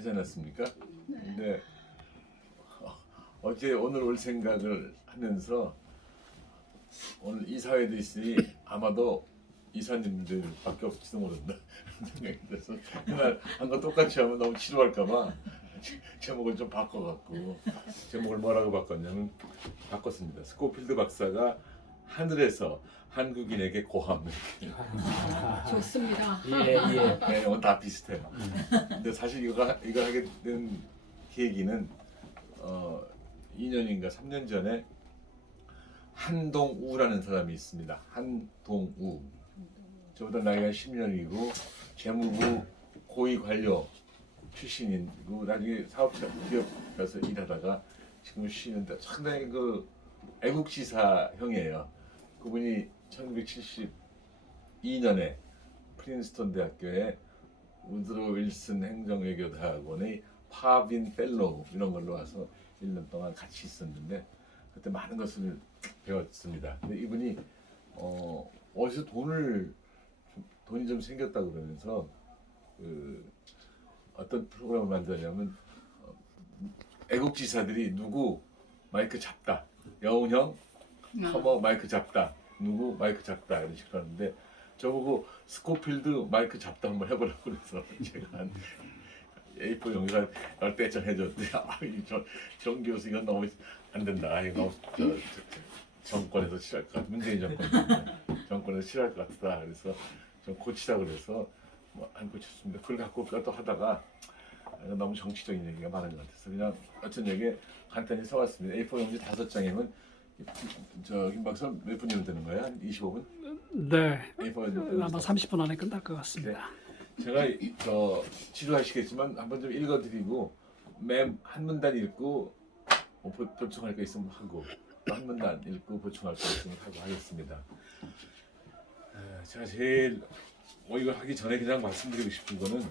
하지 않았습니까? 네. 근데 어제 오늘 올 생각을 하면서 오늘 이사회도 있으니 아마도 이사님들밖에 없을지도 모른다 그런 생각이 들어서 그날 한 거 똑같이 하면 너무 지루할까봐 제목을 좀 바꿔갖고 제목을 뭐라고 바꿨냐면 바꿨습니다. 스코필드 박사가 하늘에서 한국인에게 고함 이렇게. 좋습니다. 예, 예. 네, 이건 다 비슷해요. 근데 사실 이거 하게 된 계기는 2년인가 3년 전에 한동우라는 사람이 있습니다. 한동우. 저보다 나이가 10년이고 재무부 고위 관료 출신이고 나중에 사업자 기업 가서 일하다가 지금 쉬는데 상당히 그 애국지사형이에요. 그분이 1972년에 프린스턴 대학교에 우드로 윌슨 행정외교대학원의 파빈 펠로우 이런 걸로 와서 1년 동안 같이 있었는데 그때 많은 것을 배웠습니다. 근데 이분이 어디서 돈이 좀 생겼다 그러면서 어떤 프로그램을 만드냐면 애국지사들이 누구 마이크 잡다, 여운형 커버 마이크 잡다, 누구 마이크 잡다 이런 식으로 하는데 저보고 스코필드 마이크 잡다 한번 해보라고 그래서 제가 한 A4 용지를 10대쯤 해줬는데 정 교수 이건 너무 안 된다. 이거 너무 정권에서 싫어할 것 같다. 문재인 정권에서 싫어할 것 같다. 그래서 좀 고치자 그래서 안 고쳤습니다. 그걸 갖고 또 하다가 너무 정치적인 얘기가 많은 것 같아서 그냥 어쩐 얘기 간단히 써왔습니다. A4 용지 5장이면 김 박사 몇 분이면 되는 거예요? 한 25분? 네. A4 아마 30분 안에 끝날 것 같습니다. 제가 지루하시겠지만 한번 좀 읽어드리고 매 한 문단 읽고 보충할 거 있으면 하고 또 한 문단 읽고 보충할 거 있으면 하고 하겠습니다. 제가 제일 이걸 하기 전에 그냥 말씀드리고 싶은 거는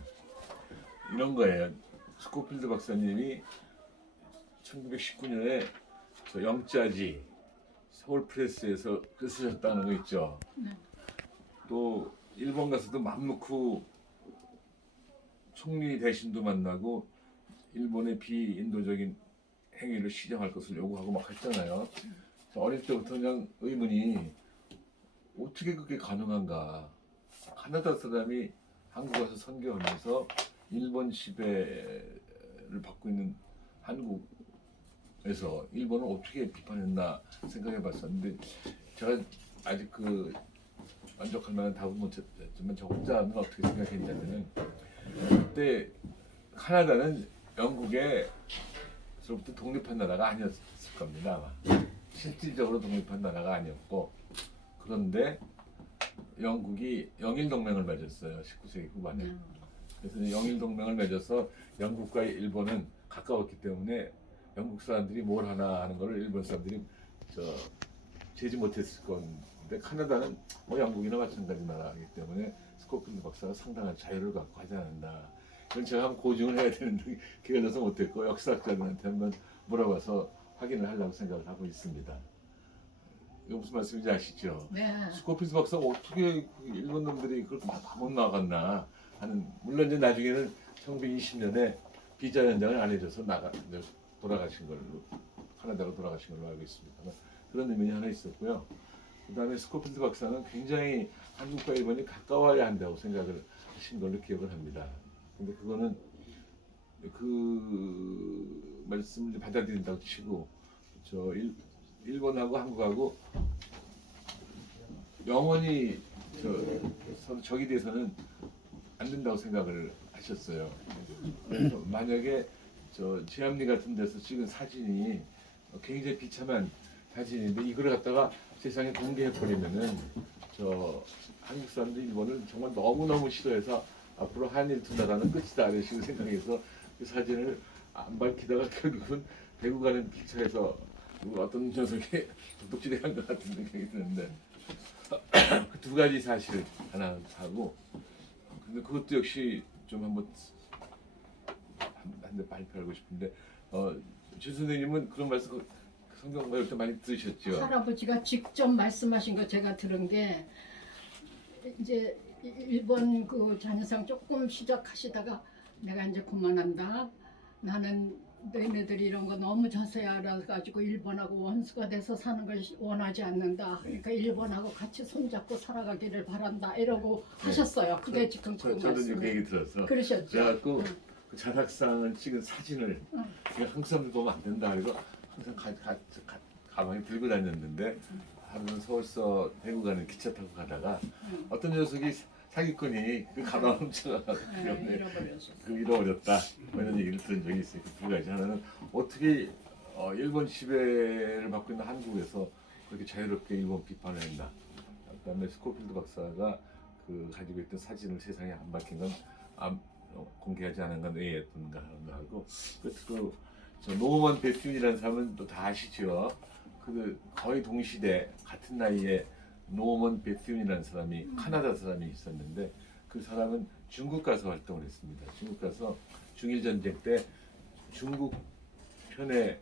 이런 거예요. 스코필드 박사님이 1919년에 저 영자지 서울 프레스에서 글 쓰셨다는 거 있죠. 네. 또 일본 가서도 맘놓고 총리 대신도 만나고 일본의 비인도적인 행위를 시정할 것을 요구하고 막 했잖아요. 어릴 때부터 그냥 의문이 어떻게 그게 가능한가. 카나다 사람이 한국 와서 선교하면서 일본 지배를 받고 있는 한국에서 일본을 어떻게 비판했나 생각해 봤었는데 제가 아직 만족할 만한 답은 못했지만 저 혼자는 어떻게 생각했냐면은 그때 카나다는 영국에서부터 독립한 나라가 아니었을 겁니다. 아마. 실질적으로 독립한 나라가 아니었고 그런데 영국이 영일동맹을 맺었어요. 19세기 후반에. 그래서 영일동맹을 맺어서 영국과 일본은 가까웠기 때문에 영국 사람들이 뭘 하나 하는 거를 일본 사람들이 제지 못했을 건데 카나다는 영국이나 마찬가지 나라이기 때문에 스코필드 박사가 상당한 자유를 갖고 하지 않는다. 이건 제가 한번 고증을 해야 되는데 기회가 나서 못했고 역사학자들한테 한번 물어봐서 확인을 하려고 생각을 하고 있습니다. 이거 무슨 말씀인지 아시죠? 네. 스코필드 박사가 어떻게 일본 놈들이 그렇게 막 못 나갔나 하는 물론 이제 나중에는 1920년에 비자 연장을 안 해줘서 돌아가신 걸로 카나다로 돌아가신 걸로 알고 있습니다. 그런 의미가 하나 있었고요. 그다음에 스코필드 박사는 굉장히 한국과 일본이 가까워야 한다고 생각을 하신 걸로 기억을 합니다. 근데 그거는 그 말씀을 받아들인다고 치고 일본하고 한국하고 영원히 서로 적이 돼서는 안 된다고 생각을 하셨어요. 그래서 만약에 지암리 같은 데서 찍은 사진이 굉장히 비참한 사진인데 이걸 갖다가 세상에 공개해 버리면은 한국 사람들 일본을 정말 너무너무 싫어해서 앞으로 한일 두 나라는 끝이다 이런 식으로 생각해서 그 사진을 안 밝히다가 결국은 대구 가는 기차에서 어떤 녀석이 도둑질을 한 것 같은 생각이 드는데 그 두 가지 사실을 하나 하고 근데 그것도 역시 좀 한번 한 대 발표하고 싶은데 주 선생님은 그런 말씀 성경 배울 때 많이 들으셨죠? 할아버지가 직접 말씀하신 거 제가 들은 게 이제 일본 그 자녀상 조금 시작하시다가 내가 이제 그만한다. 나는 너희네들이 이런 거 너무 자세히 알아가지고 일본하고 원수가 돼서 사는 걸 원하지 않는다. 그러니까 일본하고 같이 손잡고 살아가기를 바란다. 이러고 하셨어요. 그게 지금 그 저도 그 말씀. 얘기 들어서 그러셨죠. 그래갖고 그 자작상을 찍은 사진을 한국 사람들 보면 안 된다. 그래서 항상 가방에 들고 다녔는데 하루는 서울서 대구 가는 기차 타고 가다가 어떤 녀석이 사기꾼이 그 가방 훔쳐가서 잃어버렸어. 잃어버렸다 뭐 이런 얘기를 들은 적이 있어요. 그 두 가지. 하나는 어떻게 일본 지배를 받고 있는 한국에서 그렇게 자유롭게 일본 비판을 했나. 그다음에 스코필드 박사가 그 가지고 있던 사진을 세상에 안 밝힌 건 공개하지 않은 건 왜였던가 하는 거 하고 끝으로 저 노먼 베튠이라는 사람은 또 다 아시죠? 그 거의 동시대 같은 나이에 노먼 베튠이라는 사람이 카나다 사람이 있었는데 그 사람은 중국 가서 활동을 했습니다. 중국 가서 중일 전쟁 때 중국 편에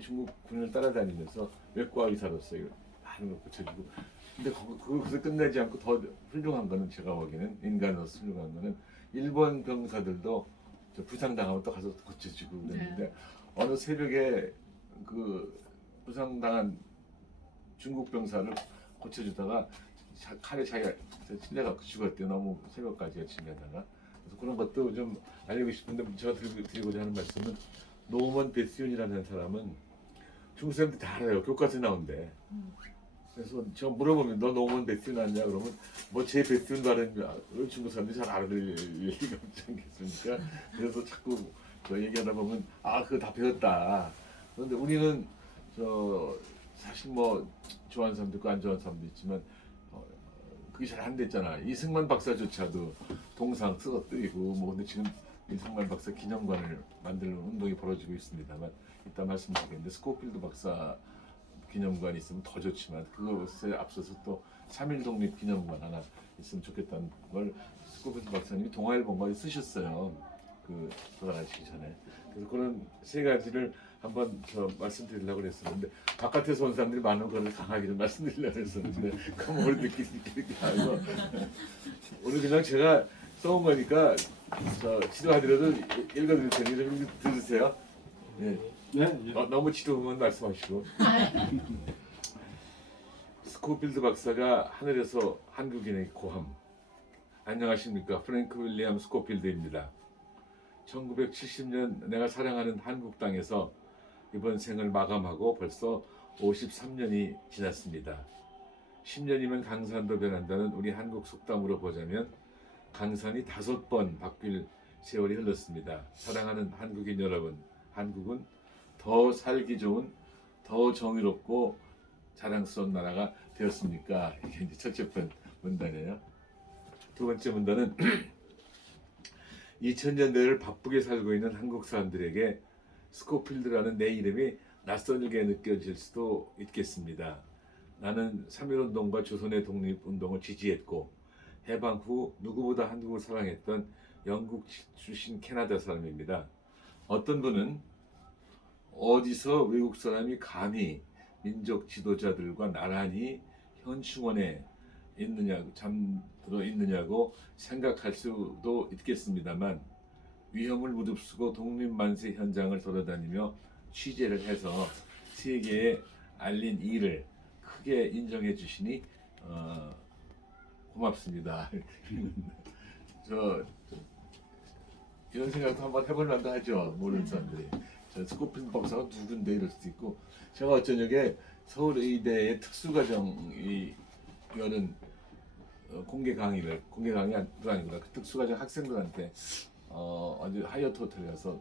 중국 군을 따라다니면서 외과 의사로서 많은 걸 고쳐주고 근데 거기서 끝나지 않고 더 훌륭한 거는 제가 보기에는 인간으로서 훌륭한 거는 일본 병사들도 부상당하면 또 가서 고쳐주고 그랬는데 어느 새벽에 그 부상당한 중국 병사를 고쳐주다가 칼에 자기가 찔려갖고 죽었대요. 너무 새벽까지 열심히 하다가. 그래서 그런 것도 좀 알리고 싶은데 제가 드리고자 하는 말씀은 노먼 베튠이라는 사람은 중국 사람들이 다 알아요. 교과서에 나온대. 그래서 제가 물어보면 너 노먼 베튠 아냐 그러면 뭐 제 베튠 발음을 중국 사람들이 잘 알아들을 리가 없지 않겠습니까? 그래서 자꾸 얘기하다 보면 그거 다 배웠다. 그런데 우리는 사실 뭐 좋아하는 사람도 있고 안 좋아하는 사람도 있지만 그게 잘 안 됐잖아. 이승만 박사조차도 동상 쓰러뜨리고 뭐 근데 지금 이승만 박사 기념관을 만드는 운동이 벌어지고 있습니다만 이따 말씀드리겠는데 스코필드 박사 기념관이 있으면 더 좋지만 그것에 앞서서 또 3.1 독립 기념관 하나 있으면 좋겠다는 걸 스코필드 박사님이 동아일보에 쓰셨어요. 그 돌아가시기 전에. 그래서 그런 세 가지를 한번 말씀드리려고 그랬었는데 바깥에서 온 사람들이 많은 걸 강하게 좀 말씀드리려고 했었는데 그럼 우리 느끼게 하고 오늘 그냥 제가 써온 거니까 지도하더라도 읽어드릴 테니 좀 들으세요. 네. 네. 너무 지루하면 말씀하시고. 스코필드 박사가 하늘에서 한국인에게 고함. 안녕하십니까. 프랭크 윌리엄 스코필드입니다. 1970년 내가 사랑하는 한국 땅에서 이번 생을 마감하고 벌써 53년이 지났습니다. 10년이면 강산도 변한다는 우리 한국 속담으로 보자면 강산이 5번 바뀔 세월이 흘렀습니다. 사랑하는 한국인 여러분, 한국은 더 살기 좋은, 더 정의롭고 자랑스러운 나라가 되었습니까? 이게 이제 첫째 문단이에요. 두 번째 문단은 2000년대를 바쁘게 살고 있는 한국 사람들에게 스코필드라는 내 이름이 낯설게 느껴질 수도 있겠습니다. 나는 3.1운동과 조선의 독립운동을 지지했고 해방 후 누구보다 한국을 사랑했던 영국 출신 캐나다 사람입니다. 어떤 분은 어디서 외국 사람이 감히 민족 지도자들과 나란히 현충원에 잠들어 있느냐고 생각할 수도 있겠습니다만 위험을 무릅쓰고 독립만세 현장을 돌아다니며 취재를 해서 세계에 알린 일을 크게 인정해 주시니 고맙습니다. 이런 생각도 한번 해볼 만도 하죠. 모르는 사람들이. 스코필드 박사가 누군데 이럴 수도 있고 제가 어쩌냐게 서울의대의 특수과정이 여는 공개 강의가 아니구나. 그 특수과정 학생들한테 어디 하이어트 호텔에 가서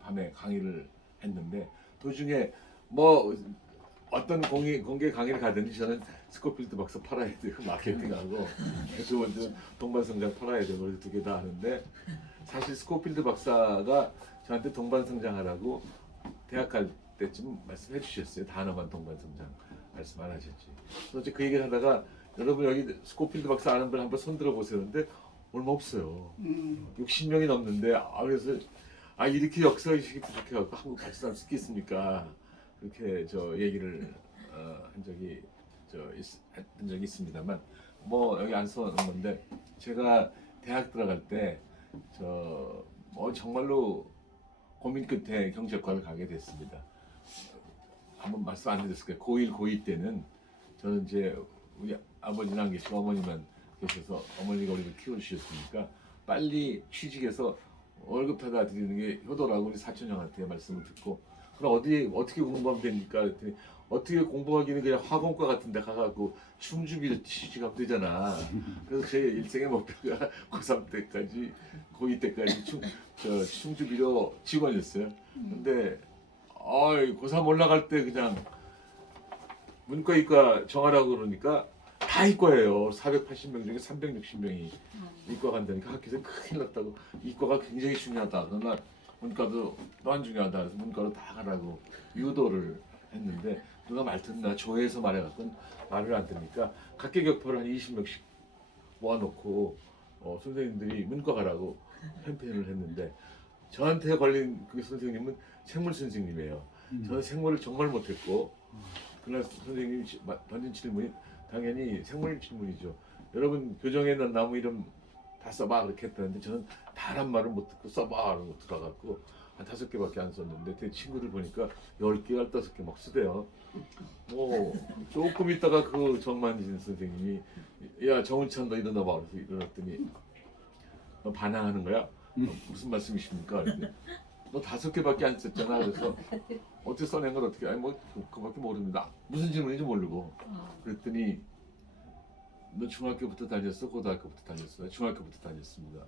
밤에 강의를 했는데 도중에 뭐 어떤 공개 강의를 가든지 저는 스코필드 박사 팔아야 되고 마케팅하고 두 번째 동반성장 팔아야 되고 그래서 두 개 다 하는데 사실 스코필드 박사가 저한테 동반성장하라고 대학 갈 때쯤 말씀해 주셨어요. 단어만 동반성장 말씀 안 하셨지. 그래서 그 얘기를 하다가 여러분 여기 스코필드 박사 아는 분 한번 손 들어 보세요. 근데 얼마 없어요. 60명이 넘는데 그래서 이렇게 역사의식이 부족해갖고 한국 박사람 쓰겠습니까? 그렇게 얘기를 한 적이 있습니다만 뭐 여기 안 써놓은 건데 제가 대학 들어갈 때 정말로 고민 끝에 경제학과를 가게 됐습니다. 한번 말씀 안 드렸을 거예요. 고1, 고2 때는 저는 이제 우리 아버지는 안 계시고 어머니만 계셔서 어머니가 우리를 키워주셨으니까 빨리 취직해서 월급 타다 드리는 게 효도라고 우리 사촌 형한테 말씀을 듣고 그럼 어떻게 공부하면 됩니까? 그랬더니 어떻게 공부하기는 그냥 학원과 같은 데 가갖고 충주비를 취직하면 되잖아. 그래서 제 일생의 목표가 고3 때까지 고2 때까지 충주비료 직원이었어요. 근데 고3 올라갈 때 그냥 문과 이과 정하라고 그러니까 다 이과예요. 480명 중에 360명이 이과 간다니까 학교에서 큰일 났다고. 이과가 굉장히 중요하다. 그러나 문과도 또한 중요하다. 그래서 문과로 다 가라고 유도를 했는데 누가 말 듣나 조회에서 말해갖고 말을 안 듣니까 각계격파를 한 20명씩 모아놓고 선생님들이 문과 가라고 캠페인을 했는데 저한테 걸린 그 선생님은 생물 선생님이에요. 저는 생물을 정말 못했고 그날 선생님이 던진 질문이 당연히 생물 질문이죠. 여러분 교정에 난 나무 이름 다 써봐 그렇게 했다는데 저는 단 한 말을 못 듣고 써봐 하고 들어갔고 한 5개밖에 안 썼는데 제 친구들 보니까 10개, 15개 막 쓰대요. 조금 있다가 그 정만진 선생님이 야 정은찬 너 일어나봐 그래서 일어났더니 너 반항하는 거야? 무슨 말씀이십니까? 그랬더니 너 5개밖에 안 썼잖아. 그래서 어떻게 써낸 걸 어떻게 그밖에 모릅니다. 무슨 질문인지 모르고 그랬더니 너 중학교부터 다녔어? 고등학교부터 다녔어? 중학교부터 다녔습니다.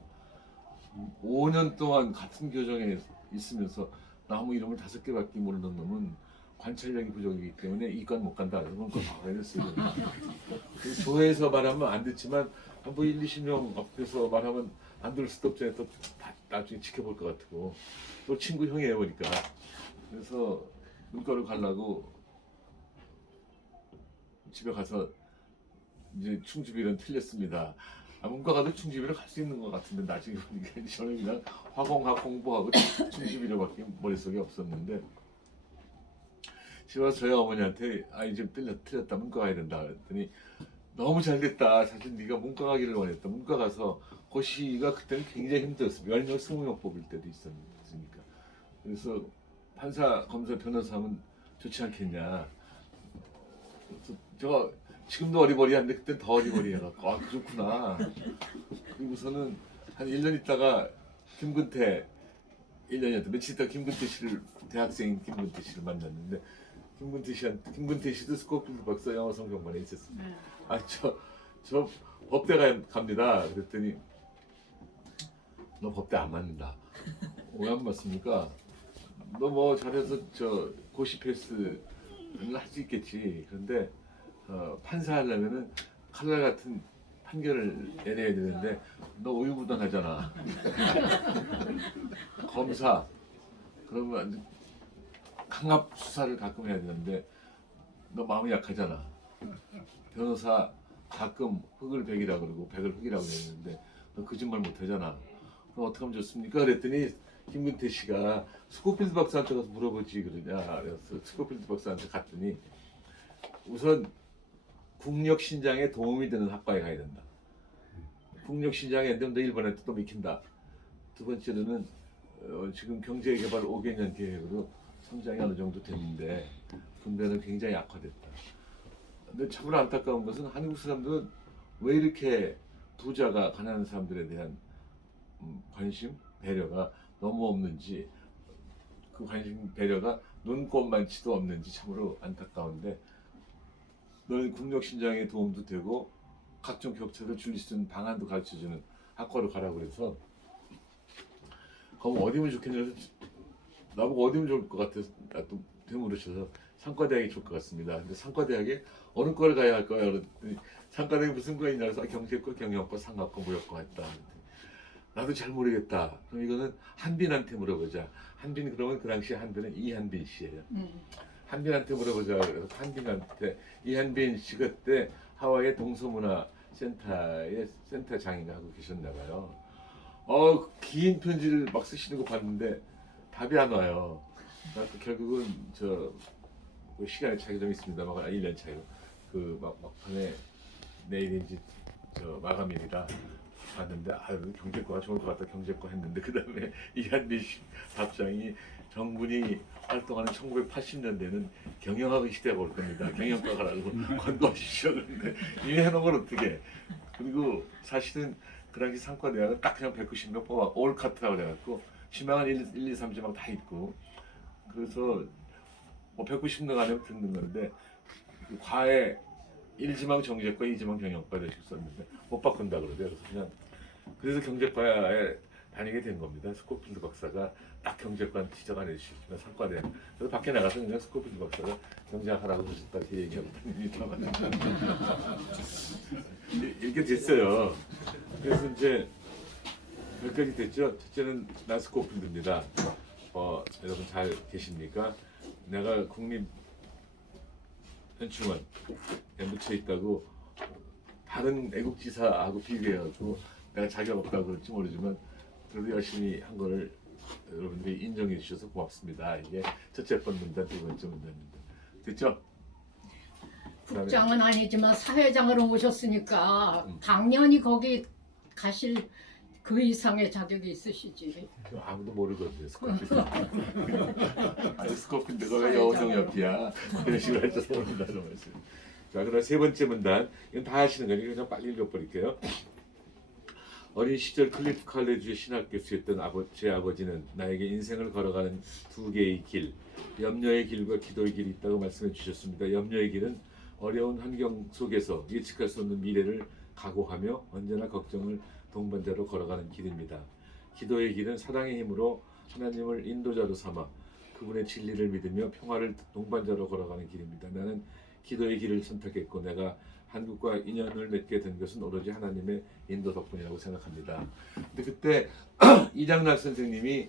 5년 동안 같은 교정에 있으면서 나무 이름을 5개밖에 모르는 놈은 관찰력이 부족이기 때문에 이과는 못 간다. 그래서 그건 막아야 됐어요. 조회에서 말하면 안 듣지만 뭐 1, 20명 앞에서 말하면 안 들을 수도 없잖아요. 또 나중에 지켜볼 것 같고 또 친구 형이에요 보니까. 그래서 문과를 가려고 집에 가서 이제 충주비는 틀렸습니다. 문과 가도 충주비를 갈 수 있는 것 같은데 나중에 보니까 저는 그냥 화공학 공부하고 충주비료밖에 머릿속에 없었는데 집에 와서 저희 어머니한테 아이 좀 틀렸다 문과 가야 된다 그랬더니 너무 잘 됐다. 사실 네가 문과 가기를 원했다. 문과 가서 고시가 그때는 굉장히 힘들었어요. 10명, 20명 뽑을 때도 있었으니까. 그래서 판사, 검사, 변호사 하면 좋지 않겠냐. 그래서 제가 지금도 어리버리한데 그땐 더 어리버리해갖고 그렇구나. 그리고서는 한 1년 있다가 김근태 1년이었다. 며칠 있다가 김근태 씨를 대학생인 김근태 씨를 만났는데 김근태 씨도 스코필드 박사 영어 성경반에 있었습니다. 저 법대 갑니다. 그랬더니 너 법대 안 맞는다. 왜 안 맞습니까? 너 뭐 잘해서 고시 패스는 할 수 있겠지. 그런데 판사 하려면은 칼날 같은 판결을 내려야 되는데 너 우유부단하잖아. 검사 그러면 강압 수사를 가끔 해야 되는데 너 마음이 약하잖아. 변호사 가끔 흑을 백이라 그러고 백을 흑이라고 그랬는데 너 거짓말 못하잖아. 그럼 어떻게 하면 좋습니까? 그랬더니 김근태 씨가 스코필드 박사한테 가서 물어보지 그러냐. 그래서 스코필드 박사한테 갔더니 우선 국력 신장에 도움이 되는 학과에 가야 된다. 국력 신장이 안 되면 너 일본에 또 미킨다. 두 번째로는 지금 경제개발 5개년 계획으로 성장이 어느 정도 됐는데 군대는 굉장히 악화됐다. 근데 참으로 안타까운 것은 한국 사람들은 왜 이렇게 부자가 가난한 사람들에 대한 관심, 배려가 너무 없는지 그 관심, 배려가 눈꼽만치도 없는지 참으로 안타까운데 너는 국력 신장에 도움도 되고 각종 격차를 줄일 수 있는 방안도 가르쳐주는 학과로 가라고 그래서 그럼 어디면 좋겠냐고 나보고 어디면 좋을 것 같아서 또 되물으셔서 상과대학이 좋을 것 같습니다. 근데 상과대학에 어느 과를 가야 할까요? 그랬더니 상과대학에 무슨 과 있냐고 해서 경제과, 경영과, 상학과, 무역과 했다. 나도 잘 모르겠다. 그럼 이거는 한빈한테 물어보자. 한빈 그러면 그 당시 한빈은 이한빈 씨예요. 한빈한테 물어보자. 그래서 한빈한테 이한빈 씨 그때 하와이의 동서문화 센터의 센터장인가 하고 계셨나 봐요. 긴 편지를 막 쓰시는 거 봤는데 답이 안 와요. 그래서 결국은 그 시간의 차이가 좀 있습니다만 1년 차이로 그 막판에 내일인지 마감일이라 봤는데 경제과가 좋을 것 같다 경제과 했는데 그 다음에 이한미 답장이 정군이 활동하는 1980년대는 경영학의 시대가 올 겁니다. 경영과 가라고 권고하십시오. 그런데 이미 해놓은 걸 어떻게? 그리고 사실은 그 당시 상과대학은 딱 그냥 190명 뽑아 올 카트라고 해갖고 지망은 1, 2, 3 지망 다 있고 그래서 뭐 190명 안에 듣는 건데 과외 1지망 정제과, 2지망 경영과 이렇게 썼는데 못 바꾼다 그러대요. 그래서 경제과에 다니게 된 겁니다. 스코필드 박사가 딱 경제과 지적 안 해주시면 상과대. 그래서 밖에 나가서 그냥 스코필드 박사가 경제학 하라고 하셨다 이렇게 얘기하고 다닙니다. 이렇게 됐어요. 그래서 이제 여기까지 됐죠. 첫째는 난 스코필드입니다. 여러분 잘 계십니까? 내가 국립 현충원에 묻혀 있다고 다른 애국지사하고 비교해가지고 내가 자격 없다고 그럴지 모르지만 그래도 열심히 한 거를 여러분들이 인정해 주셔서 고맙습니다. 이게 첫째 번 문단, 두 번째 문단입니다. 됐죠? 국장은 아니지만 사회장으로 오셨으니까 당연히 거기 가실 그 이상의 자격이 있으시지. 아무도 모르거든요. 스코필드. 아니 스코필드가 왜 여운형 옆이야? 이런 식으로 해서 모른다는 말씀. 자, 그럼 세 번째 문단. 이건 다 하시는 거니까 그냥 빨리 읽어버릴게요. 어린 시절 클리프 칼레지의 신학 교수였던 제 아버지는 나에게 인생을 걸어가는 두 개의 길, 염려의 길과 기도의 길이 있다고 말씀해 주셨습니다. 염려의 길은 어려운 환경 속에서 예측할 수 없는 미래를 각오하며 언제나 걱정을 동반자로 걸어가는 길입니다. 기도의 길은 사랑의 힘으로 하나님을 인도자로 삼아 그분의 진리를 믿으며 평화를 동반자로 걸어가는 길입니다. 나는 기도의 길을 선택했고 내가 한국과 인연을 맺게 된 것은 오로지 하나님의 인도 덕분이라고 생각합니다. 근데 그때 이장락 선생님이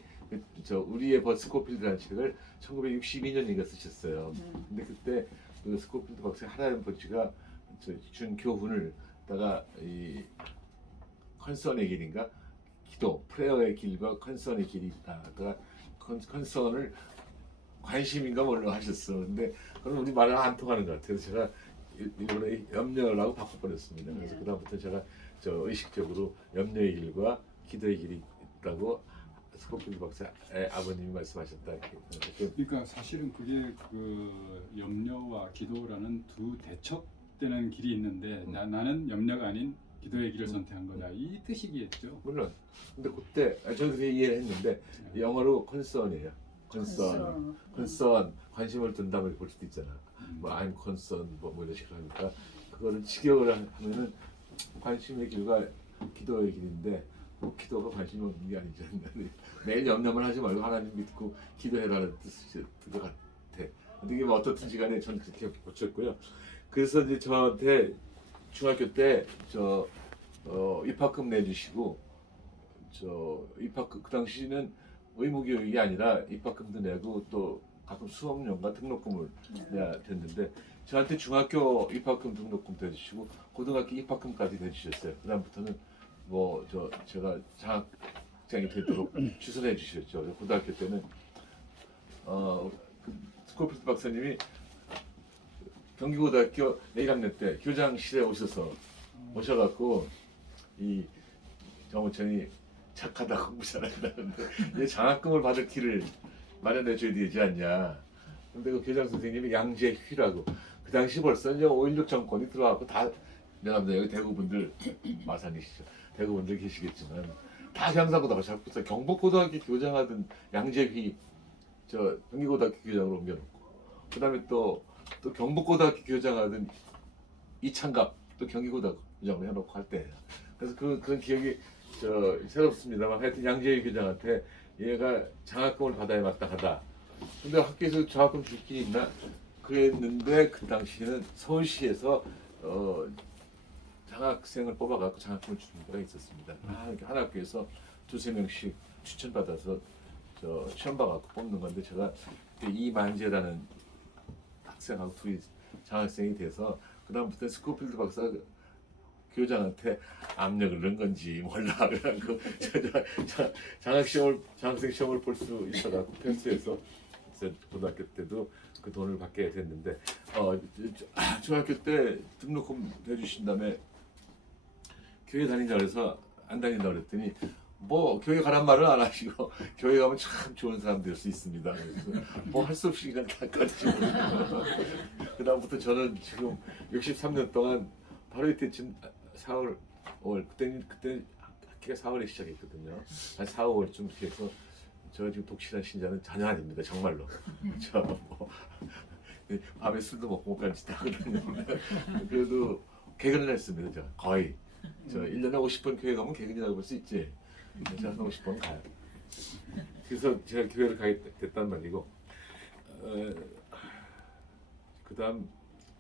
우리의 스코필드라는 책을 1962년인가 쓰셨어요. 근데 그때 그 스코필드 박사 하라연 버치가 준 교훈을 다가 이 컨선의 길인가 기도 프레어의 길과 컨선의 길이 있다. 그러니까 컨선을 관심인가 뭘로 하셨어. 근데 그럼 우리 말을 안 통하는 것 같아요. 제가 일본의 염려라고 바꿔버렸습니다. 그래서 그다음부터 제가 의식적으로 염려의 길과 기도의 길이 있다고 스코필드 박사의 아버님이 말씀하셨다. 그러니까 사실은 그게 그 염려와 기도라는 두 대척되는 길이 있는데 나는 염려가 아닌 기도의 길을 선택한 거다. 이 뜻이겠죠. 물론. 근데 그때 저도 그렇게 이해를 했는데 영어로 컨선이에요. 컨선 관심을 둔다면 볼 수도 있잖아. 뭐 I'm concerned 뭐 이런 식으로 하니까 그거를 직역을 하면은 관심의 길과 기도의 길인데 뭐 기도가 관심이 없는 게 아니지 않나. 매일 염려만 하지 말고 하나님 믿고 기도해라는 뜻일 것 같아. 근데 이게 뭐 어떻든지 간에 전 그렇게 고쳤고요. 그래서 이제 저한테 중학교 때 입학금 내주시고 입학금 그 당시는 의무교육이 아니라 입학금도 내고 또 가끔 수업료인가 등록금을 내야 됐는데 저한테 중학교 입학금 등록금도 해주시고 고등학교 입학금까지 내주셨어요. 그다음부터는 제가 장학생이 되도록 추선해 주셨죠. 고등학교 때는 스코필드 박사님이 경기고등학교 내일학년 때 교장실에 오셔갖고 이 정우천이 착하다 공부 잘한다는데 얘 장학금을 받을 길을 마련해 줘야 되지 않냐. 근데 그 교장 선생님이 양재휘라고 그 당시 벌써 이제 5.16 정권이 들어와서 다 여러분들 여기 대구분들 마산이시죠. 대구분들 계시겠지만 다 경상고등학교 자꾸 경북고등학교 교장하던 양재휘 경기고등학교 교장으로 옮겨놓고 그다음에 또 경북고등학교 교장하던 이창갑 또 경기고등학교 교장으로 해놓고 할 때예요. 그래서 그런 기억이 새롭습니다만 하여튼 양재휘 교장한테 얘가 장학금을 받아야 마땅하다. 근데 학교에서 장학금 줄 게 있나? 그랬는데 그 당시에는 서울시에서 장학생을 뽑아갖고 장학금을 주는 데가 있었습니다. 한 학교에서 두세 명씩 추천받아서 시험 봐갖고 뽑는 건데 제가 이만재라는 학생하고 둘이 장학생이 돼서 그 다음부터 스코필드 박사 교장한테 압력을 넣은 건지 몰라. 그래갖고 장학생 시험을 볼 수 있어갖고 패스해서 고등학교 때도 그 돈을 받게 됐는데 중학교 때 등록금 해주신 다음에 교회 다니자 그래서 안 다닌다 그랬더니 뭐 교회 가란 말을 안 하시고 교회 가면 참 좋은 사람 될 수 있습니다. 뭐 할 수 없이 그냥 다 가르치고 그다음부터 저는 지금 63년 동안 바로 이때쯤 4월 5월 그때 학기가 4월에 시작했거든요. 한 4, 5월쯤 이렇게 해서 저 지금 독실한 신자는 전혀 아닙니다. 정말로. 저뭐 밤에 술도 먹고 못 가는 짓 하거든요. 그래도 개근을 했습니다. 저 거의. 저 1년에 50번 교회 가면 개근이라고 볼 수 있지. 제가 한 50번 가요. 그래서 제가 교회를 가게 됐단 말이고 그다음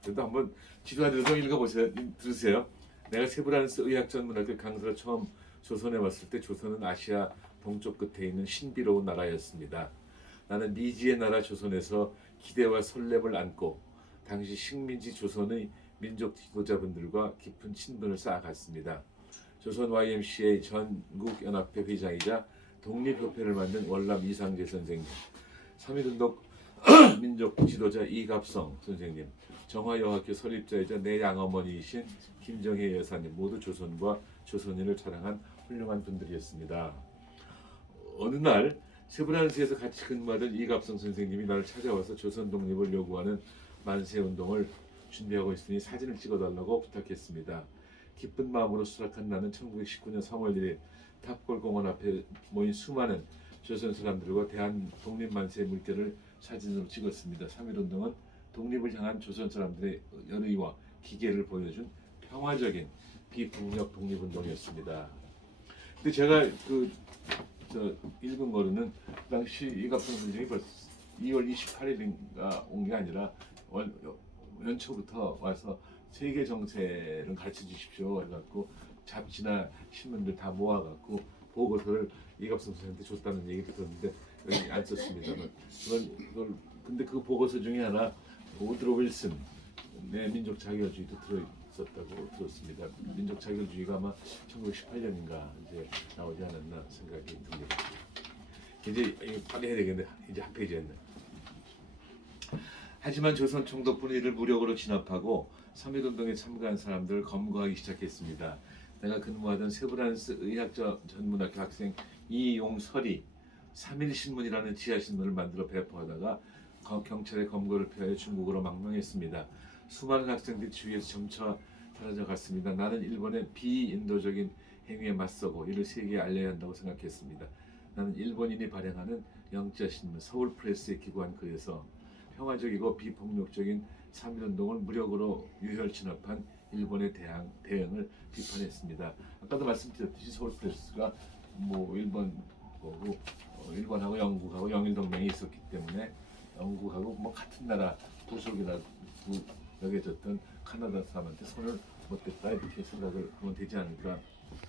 그래도 한번 지도하는 좀 읽어보세요. 들으세요. 내가 세브란스 의학전문학교 강사로 처음 조선에 왔을 때 조선은 아시아 동쪽 끝에 있는 신비로운 나라였습니다. 나는 미지의 나라 조선에서 기대와 설렘을 안고 당시 식민지 조선의 민족 지도자분들과 깊은 친분을 쌓아갔습니다. 조선 YMCA 전국연합회 회장이자 독립협회를 만든 월남 이상재 선생님, 3.1운동 민족 지도자 이갑성 선생님, 정화여학교 설립자이자 내 양어머니이신 김정혜 여사님 모두 조선과 조선인을 자랑한 훌륭한 분들이었습니다. 어느 날 세브란스에서 같이 근무하던 이갑성 선생님이 나를 찾아와서 조선 독립을 요구하는 만세운동을 준비하고 있으니 사진을 찍어달라고 부탁했습니다. 기쁜 마음으로 수락한 나는 1919년 3월 1일 탑골공원 앞에 모인 수많은 조선 사람들과 대한 독립만세 물결을 사진으로 찍었습니다. 3.1운동은 독립을 향한 조선 사람들의 열의와 기계를 보여준 평화적인 비폭력 독립운동이었습니다. 근데 제가 읽은 거로는 그 당시 이갑성 선생이 벌써 2월 28일인가 온 게 아니라 연초부터 와서 세계 정세를 가르쳐 주십시오 해갖고 잡지나 신문들 다 모아갖고 보고서를 이갑성 선생한테 줬다는 얘기를 들었는데 여기 안 썼습니다만 그걸 근데 그 보고서 중에 하나 우드로 윌슨 내 민족 자결주의도 들어있었다고 들었습니다. 민족 자결주의가 아마 1918년인가 이제 나오지 않았나 생각이 듭니다. 이제 빨리 해야 되겠는데 이제 한 페이지 했네. 하지만 조선 총독부는 이를 무력으로 진압하고 3.1운동에 참가한 사람들을 검거하기 시작했습니다. 내가 근무하던 세브란스 의학전문학교 학생 이용설이 3.1신문이라는 지하신문을 만들어 배포하다가 경찰의 검거를 피하여 중국으로 망명했습니다. 수많은 학생들이 주위에서 점차 사라져갔습니다. 나는 일본의 비인도적인 행위에 맞서고 이를 세계에 알려야 한다고 생각했습니다. 나는 일본인이 발행하는 영자신문 서울프레스에 기고한 글에서 평화적이고 비폭력적인 3.1운동을 무력으로 유혈 진압한 일본의 대응을 비판했습니다. 아까도 말씀드렸듯이 서울프레스가 뭐 일본하고 영국하고 영일 동맹이 있었기 때문에 영국하고 뭐 같은 나라 부속이라고 여겨졌던 카나다 사람한테 손을 못 댔다 이렇게 생각을 하면 되지 않을까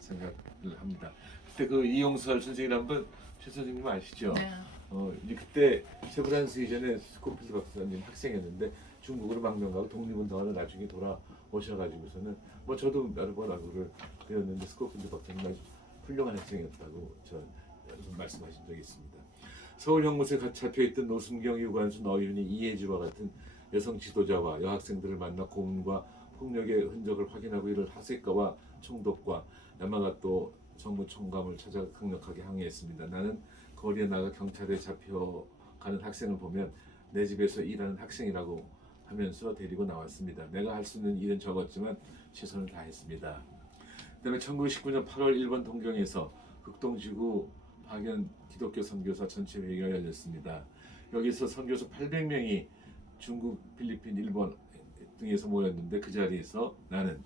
생각을 합니다. 그때 그 이용설 선생이라는 분 최 선생님 아시죠? 네. 이제 그때 세브란스 이전에 스코필드 박사님 학생이었는데 중국으로 망명하고 독립운동하러 나중에 돌아오셔가지고서는 뭐 저도 여러 번 얼굴을 배웠는데 스코필드 박사님 아주 훌륭한 학생이었다고 저 말씀하신 적이 있습니다. 서울 형무소에 같이 잡혀있던 노순경, 유관순, 어윤희, 이혜지와 같은 여성 지도자와 여학생들을 만나 고문과 폭력의 흔적을 확인하고 이를 하세가와 총독과 야마가토 정부 총감을 찾아 강력하게 항의했습니다. 나는 거리에 나가 경찰에 잡혀가는 학생을 보면 내 집에서 일하는 학생이라고 하면서 데리고 나왔습니다. 내가 할 수 있는 일은 적었지만 최선을 다했습니다. 그다음에 1919년 8월 일본 동경에서 극동지구 파견 기독교 선교사 전체 회의가 열렸습니다. 여기서 선교사 800명이 중국, 필리핀, 일본 등에서 모였는데 그 자리에서 나는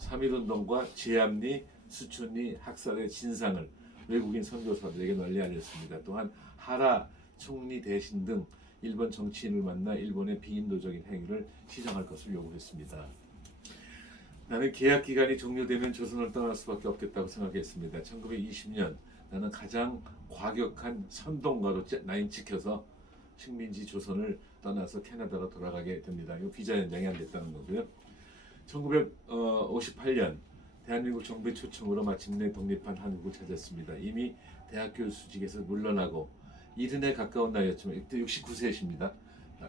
3.1운동과 제암리, 수춘리 학살의 진상을 외국인 선교사들에게 널리 알렸습니다. 또한 하라 총리 대신 등 일본 정치인을 만나 일본의 비인도적인 행위를 시정할 것을 요구했습니다. 나는 계약 기간이 종료되면 조선을 떠날 수밖에 없겠다고 생각했습니다. 1920년 나는 가장 과격한 선동가로 라인 찍혀서 식민지 조선을 떠나서 캐나다로 돌아가게 됩니다. 이 비자 연장이 안 됐다는 거고요. 1958년 대한민국 정부의 초청으로 마침내 독립한 한국을 찾았습니다. 이미 대학교 수직에서 물러나고 70에 가까운 나이였지만 이때 69세이십니다.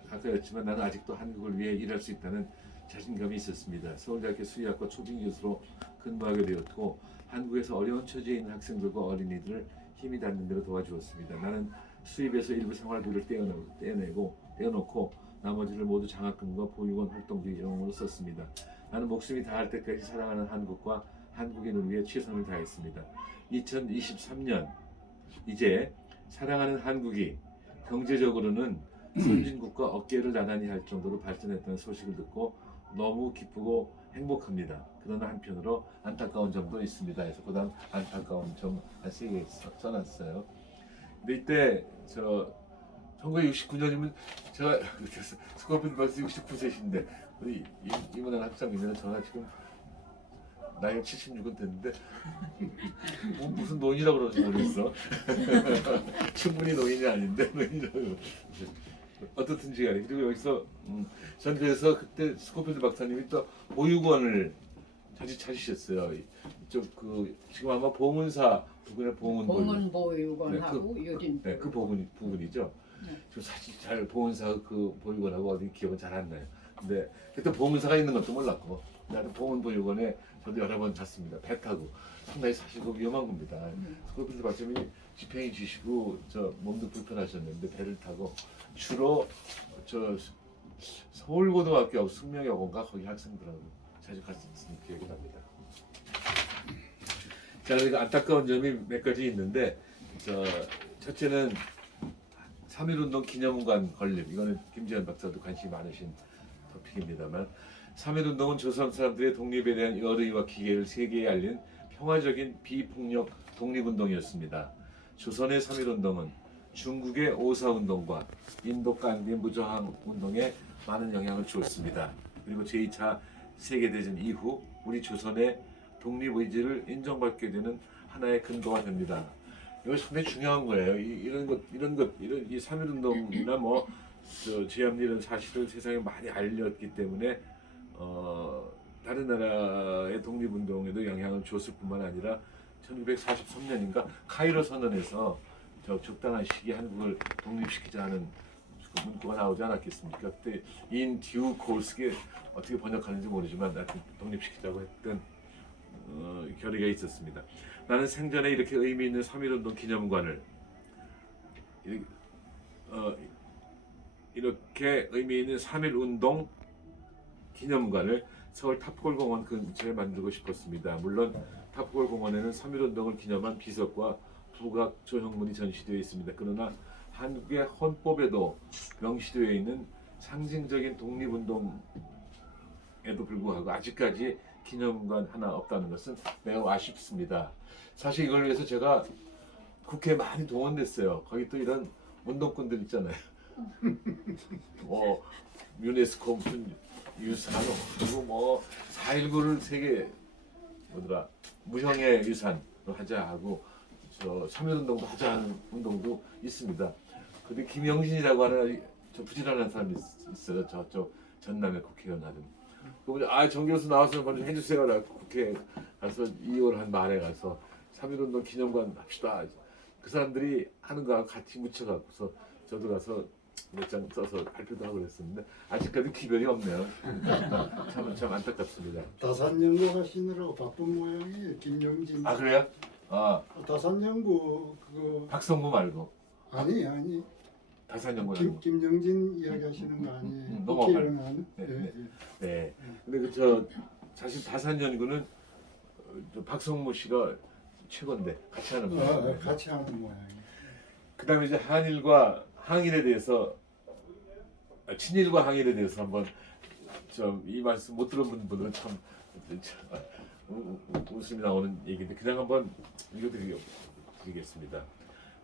가까이였지만 나는 아직도 한국을 위해 일할 수 있다는 자신감이 있었습니다. 서울대학교 수의학과 초빙 교수로 근무하게 되었고 한국에서 어려운 처지에 있는 학생들과 어린이들을 힘이 닿는 대로 도와주었습니다. 나는 수입에서 일부 생활비를 떼어놓고 나머지를 모두 장학금과 보육원 활동 비용으로 썼습니다. 나는 목숨이 다할 때까지 사랑하는 한국과 한국인을 위해 최선을 다했습니다. 2023년 이제 사랑하는 한국이 경제적으로는 선진국과 어깨를 나란히 할 정도로 발전했다는 소식을 듣고 너무 기쁘고 행복합니다. 그러나 한편으로 안타까운 점도 있습니다. 그래서 그다음 안타까운 점 한 3개 써놨어요. 근데 이때 저 1969년이면 제가 스코필드 벌써 69세신데 우리 이문환 학장님은 저나 지금 나이가 76은 됐는데 무슨 노인이라고 그러는지 모르겠어. 충분히 노인이 아닌데 노인이라고. 어떻든지 간에 그리고 여기서 전 그래서 그때 스코필드 박사님이 또 보육원을 자주 찾으셨어요. 이쪽 그 지금 아마 봉은사 부근의 봉은보육원하고 유린. 네, 그 부근이죠. 네. 저 사실 잘 봉은사 그 보육원하고 어디 기억은 잘 안 나요. 근데 그때 봉은사가 있는 것도 몰랐고 나는 봉은보육원에 저도 여러 번 갔습니다. 배 타고 상당히 사실 그 위험한 겁니다. 스코필드 박사님이 지팽이 지시고 저 몸도 불편하셨는데 배를 타고 주로 저 서울고등학교 숙명여고인가 거기 학생들하고 자주 갔었던 기억이 납니다. 자, 그러니까 안타까운 점이 몇 가지 있는데 첫째는 3.1운동 기념관 건립. 이거는 김재현 박사도 관심이 많으신 토픽입니다만 3.1운동은 조선 사람들의 독립에 대한 열의와 기계를 세계에 알린 평화적인 비폭력 독립운동이었습니다. 조선의 3.1운동은 중국의 오사운동과 인도 간디 무저항 운동에 많은 영향을 주었습니다. 그리고 제2차 세계대전 이후 우리 조선의 독립의지를 인정받게 되는 하나의 근거가 됩니다. 이거 상당히 중요한 거예요. 이런 이 3.1운동이나 뭐 제암리 이런 사실을 세상에 많이 알렸기 때문에 다른 나라의 독립운동에도 영향을 줬을 뿐만 아니라 1943년인가 카이로 선언에서 적당한 시기에 한국을 독립시키자는 그 문구가 나오지 않았겠습니까? 그때 in due course 어떻게 번역하는지 모르지만 하여튼 독립시키자고 했던 결의가 있었습니다. 나는 생전에 이렇게 의미 있는 3.1운동 기념관을 이렇게 의미 있는 3.1운동 기념관을 서울 탑골공원 근처에 만들고 싶었습니다. 물론 탑골공원에는 3.1운동을 기념한 비석과 부각 조형물이 전시되어 있습니다. 그러나 한국의 헌법에도 명시되어 있는 상징적인 독립운동에도 불구하고 아직까지 기념관 하나 없다는 것은 매우 아쉽습니다. 사실 이걸 위해서 제가 국회에 많이 동원됐어요. 거기 또 이런 운동꾼들 있잖아요. 뭐 유네스코 무슨 유산 그리고 뭐 4.19를 세계 무형의 유산으로 하자 하고 3.1운동도 하자 하는 운동도 있습니다. 근데 김영신이라고 하는 저 부지런한 사람이 있어요. 저쪽 전남의 국회의원 하던. 그분이 정 교수 나와서 먼저 해주세요. 라고 국회에 가서 2월 한 말에 가서 3.1운동 기념관 합시다. 그 사람들이 하는 거하고 같이 묻혀갖고서 저도 가서 몇 장 써서 발표도 하고 그랬었는데 아직까지 기별이 없네요. 참 안타깝습니다. 다산 연구하시느라고 바쁜 모양이에요. 김영진. 아 그래요? 다산 연구 그거 박성구 말고 아니 다산 연구 김영진 이야기하시는 거 아니에요? 넘어가요. 국회의원 하는? 네. 네. 근데 사실 다산 연구는 박성무 씨가 최고인데 같이 하는 거예요. 같이 하는 모양이에요. 그다음에 이제 한일과 항일에 대해서 친일과 항일에 대해서 한번 이 말씀 못 들어본 분들은 참 웃음이 나오는 얘기인데 그냥 한번 읽어드리겠습니다.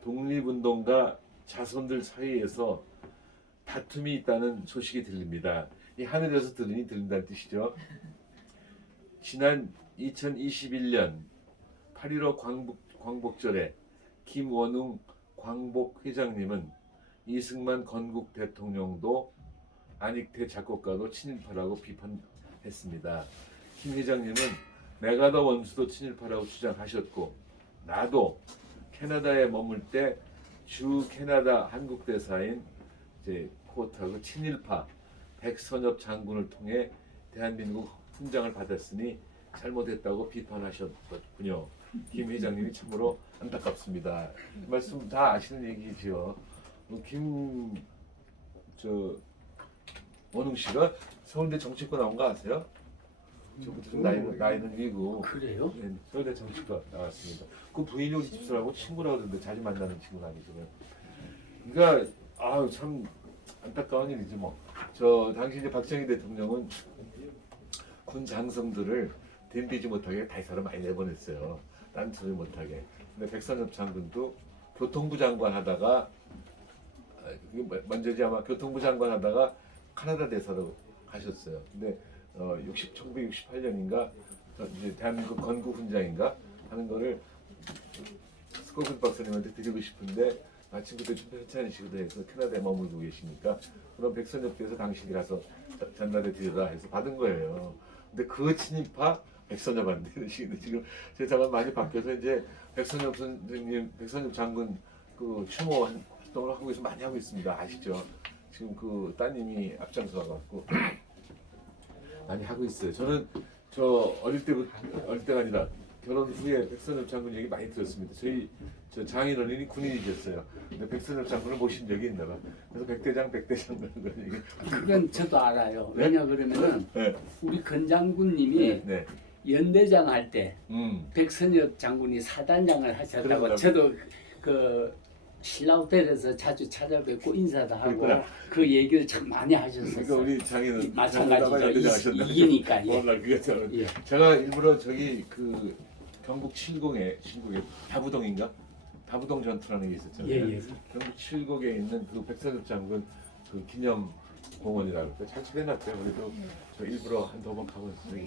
독립운동가 자손들 사이에서 다툼이 있다는 소식이 들립니다. 이 하늘에서 들린다는 뜻이죠. 지난 2021년 8.15 광복절에 김원웅 광복 회장님은 이승만 건국 대통령도 안익태 작곡가도 친일파라고 비판했습니다. 김 회장님은 메가더 원수도 친일파라고 주장하셨고 나도 캐나다에 머물 때 주 캐나다 한국 대사인 코트하고 친일파 백선엽 장군을 통해 대한민국 훈장을 받았으니 잘못했다고 비판하셨군요. 김 회장님이 참으로 안타깝습니다. 그 말씀 다 아시는 얘기지요. 원웅 씨가 서울대 정치과 나온 거 아세요? 저부터 좀 나이는 위고. 그래요? 네, 서울대 정치과 나왔습니다. 그 부인이 우리 집사람하고 친구라고 그러는데 자주 만나는 친구는 아니지만. 그러니까 아유 참 안타까운 일이지 뭐. 저 당시 이제 박정희 대통령은 군 장성들을 댐비지 못하게 대사를 많이 내보냈어요. 딴소리 못하게. 근데 백선엽 장군도 교통부 장관 하다가 먼저 이제 아마 교통부 장관 하다가 카나다 대사로 가셨어요. 근데 1968년인가 이제 대한민국 건국 훈장인가 하는 거를 스코필 박사님한테 드리고 싶은데 마침 그때 좀 편찮으시기도 해서 캐나다에 머물고 계시니까 그럼 백선엽께서 당신이 가서 전달해 드리라 해서 받은 거예요. 근데 그 친일파 백선엽한테 이러시는데 지금 세상은 많이 바뀌어서 이제 백선엽 선생님, 백선엽 장군 그 추모 활동을 한국에서 많이 하고 있습니다. 아시죠? 지금 그 따님이 앞장서 갖고 많이 하고 있어요. 저는 저 어릴 때가 아니라 결혼 후에 백선엽 장군 얘기 많이 들었습니다. 저 장인어른이 군인이셨어요. 근데 백선엽 장군을 모신 적이 있나 봐. 그래서 백대장 그런 얘기. 그건 저도 알아요. 왜냐 그러면은 네. 우리 건 장군님이 네. 연대장 할 때 음. 백선엽 장군이 사단장을 하셨다고 그런가 저도 그 신라호텔에서 자주 찾아뵙고 인사도 하고 그랬구나. 그 얘기를 참 많이 하셨었어요. 그러니까 우리 장인은 마찬가지죠. 이기니까. 예. 몰라 그게 저는 예. 제가 일부러 저기 그 경북 칠곡에 다부동인가 다부동 전투라는 게 있었잖아요. 예, 예. 경북 칠곡에 있는 그 백선엽 장군 그 기념 공원이라고 그때 잘 차려놨대요. 그래도 저 일부러 한두 번 가보셨어요.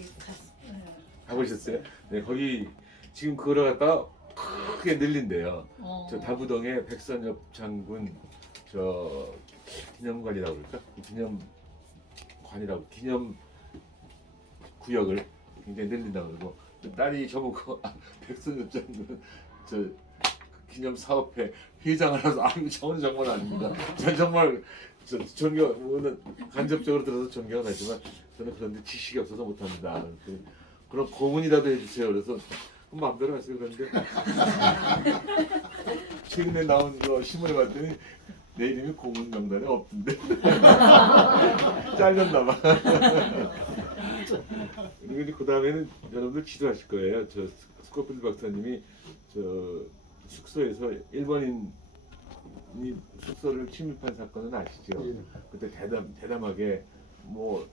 가보셨어요? 네 거기 지금 그걸 갖다가 크게 늘린대요. 저 다부동에 백선엽 장군 저 기념관이라고 그럴까? 기념 구역을 굉장히 늘린다고 그러고 딸이 저보고 백선엽 장군 저 기념 사업회 회장을 해서 저는 정말 아닙니다. 전 정말 존경 간접적으로 들어서 존경은 하지만 저는 그런데 지식이 없어서 못합니다. 그럼 고문이라도 해주세요. 그래서 마음대로 하세요. 그런데 최근에 나온 거 신문에 봤더니 내 이름이 고문 명단에 없던데 잘렸나 봐. 그리고 그 다음에는 여러분들 지도하실 거예요. 저 스코필드 박사님이 저 숙소에서 일본인이 숙소를 침입한 사건은 아시죠? 예. 그때 대담하게 뭘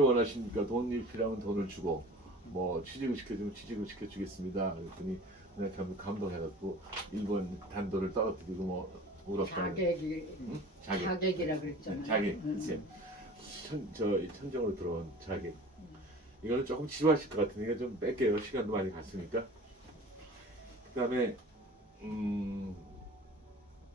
원하십니까? 돈이 필요하면 돈을 주고 뭐 취직을 시켜주면 취직을 시켜주겠습니다. 그랬더니 그냥 감동해갖고 일본 단도를 떨어뜨리고 뭐 울었다는. 자객이라 그랬잖아요. 자객. 천정으로 들어온 자객. 이거는 조금 지루하실 것 같으니까 좀 뺄게요. 시간도 많이 갔으니까. 그다음에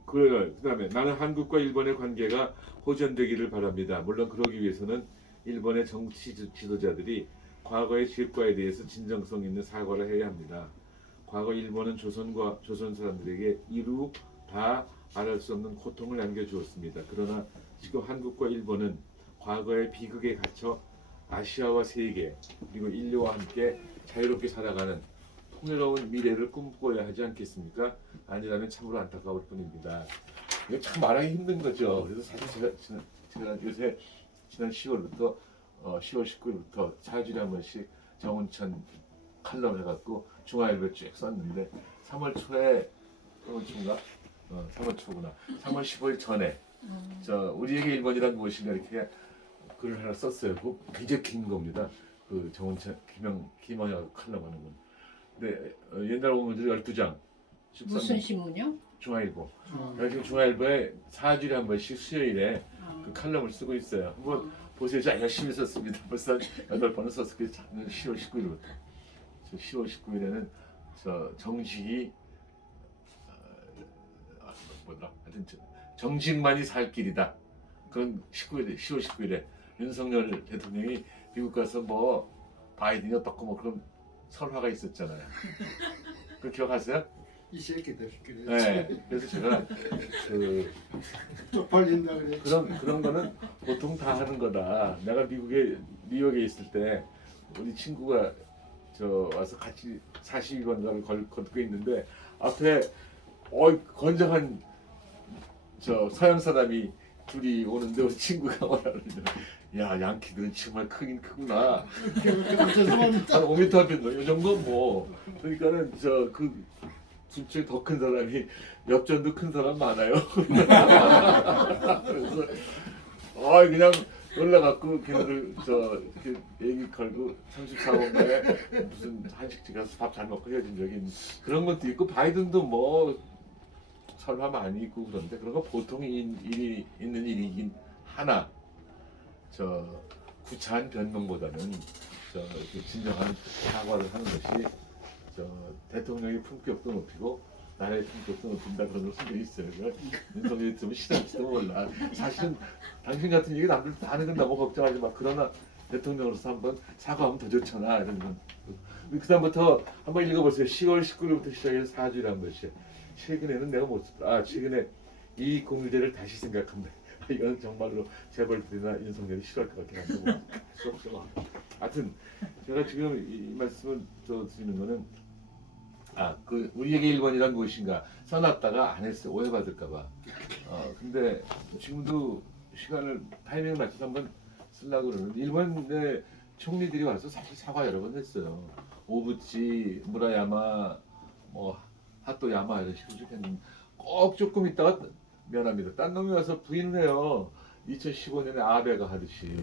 그다음에 나는 한국과 일본의 관계가 호전되기를 바랍니다. 물론 그러기 위해서는 일본의 정치 지도자들이 과거의 죄과에 대해서 진정성 있는 사과를 해야 합니다. 과거 일본은 조선 사람들에게 이루 다 말할 수 없는 고통을 안겨주었습니다. 그러나 지금 한국과 일본은 과거의 비극에 갇혀 아시아와 세계 그리고 인류와 함께 자유롭게 살아가는 풍요로운 미래를 꿈꿔야 하지 않겠습니까? 아니라면 참으로 안타까울 뿐입니다. 이거 참 말하기 힘든 거죠. 그래서 사실 제가 요새 지난 10월 19일부터 4주일에 한 번씩 정운천 칼럼 해갖고 중화일보에 쭉 썼는데 3월 초에 3월 초인가? 3월 초구나. 3월 15일 전에 우리에게 일본이란 무엇인가 이렇게 글을 하나 썼어요. 그거 굉장히 긴 겁니다. 그 정운천 김원혁 칼럼하는 건. 근데 옛날 오늘들 12장. 무슨 신문이요? 중화일보. 지금 중화일보에 4주일에 한 번씩 수요일에 그 칼럼을 쓰고 있어요. 한번 보세요. 자, 열심히 썼습니다. 벌써 8번을 썼을 때 10월 19일부터. 10월 19일에는 정식이 하여튼 정식만이 살 길이다. 그건 10월 19일에 윤석열 대통령이 미국 가서 뭐 바이든이 어떻고 뭐 그런 설화가 있었잖아요. 그 기억하세요? 이 새끼들. 네. 그래서 제가 쪽팔린다 그래. 그런 거는 보통 다 하는 거다. 내가 뉴욕에 있을 때 우리 친구가 저 와서 같이 42번가를 걷고 있는데 앞에 건장한 저 서양 사람이 둘이 오는데 우리 친구가 뭐라 그러죠? 야, 양키들은 정말 크긴 크구나. 죄송합니다. 한 5m 앞에 이 정도 뭐. 그러니까는 저그 진짜 더 큰 사람이 옆전도 큰 사람 많아요. 그래서 그냥 놀라갖고 걔네들 이렇게 얘기 걸고 34번가에 무슨 한식집 가서 밥 잘 먹고 헤어진 적이 그런 것도 있고 바이든도 뭐 설마 많이 있고 그런데 그런 거 보통 일이 있는 일이긴 하나 구차한 변명보다는 이렇게 진정한 사과를 하는 것이 대통령의 품격도 높이고 나라의 품격도 높인다 그런 걸 쓴 게 있어요. 윤석열이 들으면 싫을지도 몰라. 사실은 당신 같은 얘기 남들 다 하는 건 너무 걱정하지 마. 그러나 대통령으로서 한번 사과하면 더 좋잖아. 이런 건. 그 다음부터 한번 읽어보세요. 10월 19일부터 시작해서 4주일에 한 번씩. 최근에는 내가 못 썼다. 최근에 이 공유제를 다시 생각한다. 이건 정말로 재벌들이나 윤석열이 싫어할 것 같긴 한데 수 없어. 하여튼 제가 지금 이 말씀을 드리는 거는 우리에게 1번이란 무엇인가 써놨다가 안 했어요. 오해받을까봐. 근데 지금도 시간을 타이밍을 맞춰서 한번 쓰려고 그러는데 일본의 총리들이 와서 사실 사과 여러 번 했어요. 오부치, 무라야마, 뭐 하토야마 이런 식으로 했는데 꼭 조금 있다가 미안합니다. 딴 놈이 와서 부인을 해요. 2015년에 아베가 하듯이.